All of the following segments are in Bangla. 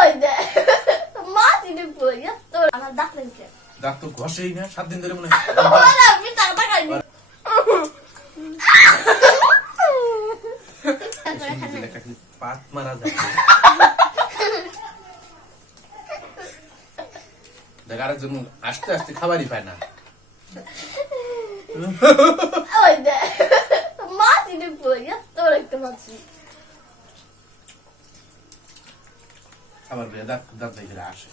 ওই দে মা বই তো আমার দাঁত লেগে দাঁত তো ঘষেই না সাত দিন ধরে মনে হয়। আমি একটা পাত মারা আস্তে আস্তে খাবারই পায় না। ওই দে মা দিদি বই তো দেখতে পাচ্ছি। খাবার পেয়ে দাঁত দাঁত দেখে আসে।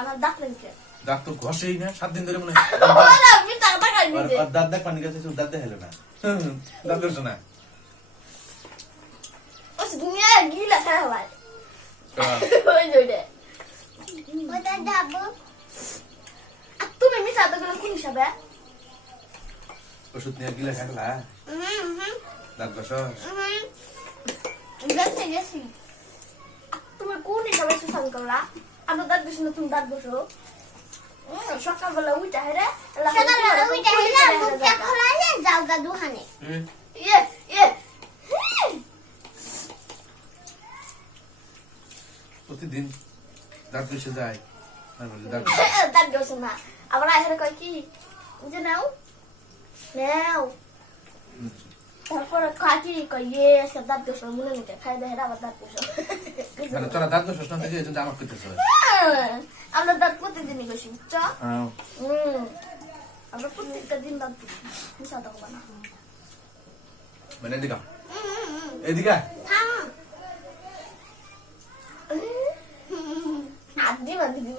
আমার দাঁত লেগে দাঁত তো ঘষেই না সাত দিন ধরে মনে হয়। দাঁত দেখ পানি গেছে দাঁত দেখাল না। দাঁত ঘষে না? দুনিয়া গিলা খাওয়া ভাই ওই ওটা যাব আর তুমি মিশা তো কোন হিসাবে? ওষুধ নিয়ে গিলে হুম দাঁত ঘষ গেছে গেছি তোমার কোন হিসাবে সুসান করলা আমরা দাঁত বসে তুমি দাঁত বসো সকালবেলা উইটা হেরে সকালবেলা উইটা হইলে মুখটা খোলালে যাও গা দুহানে। ইয়ে ইয়ে। প্রতিদিন দাঁত ঘষে যায় দাঁত দাঁত বসে না। আবার আহেরে কয় কি? যে নাও নাও। তারপরে কয় কি কয় ইয়ে সে দাঁত বসো মনে নিতে খাই দেয় আবার দাঁত বসো মানে তোরা দাঁত না থেকে এই আমার করতেছে আমরা দাঁত প্রতিদিনই বসি বুঝছ হুম আমরা প্রত্যেকটা দিন দাঁত বসি মিশা দাও না। মানে এদিকে। এদিকে হাত দিয়ে বাঁধি দিব।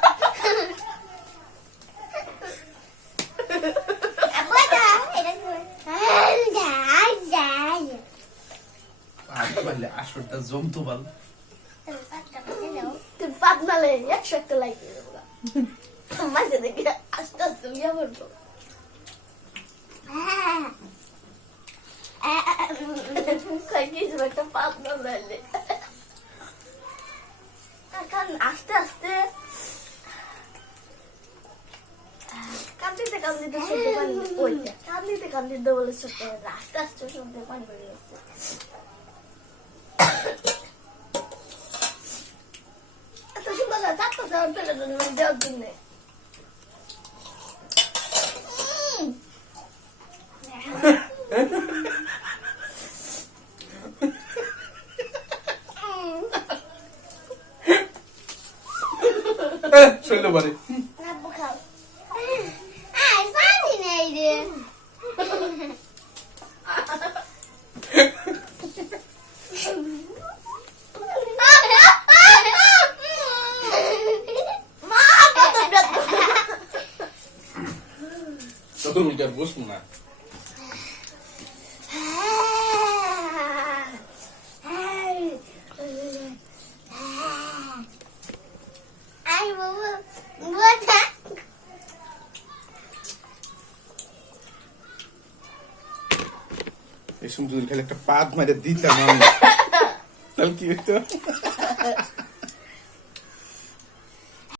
পাত মারলে আসরটা জমতো পাত নালে একশো একটা লাইক মাঝে দেখি আস্তে আস্তে বিয়ে করব কয় কিছু একটা পাত না নালে এখন আস্তে আস্তে কান্দিতে কান্দিতে পানি ওইটা কান্দিতে কান্দিতে বলে আস্তে আস্তে শুনতে পানি বেরিয়ে അവസാനത്തിലെത്തുന്നു വലുതാക്കുന്നേ சொல்லு பாரு না আই বাবু বুঝা এই যদি খালি একটা পাত মারে দিতাম তাহলে কি হইতো?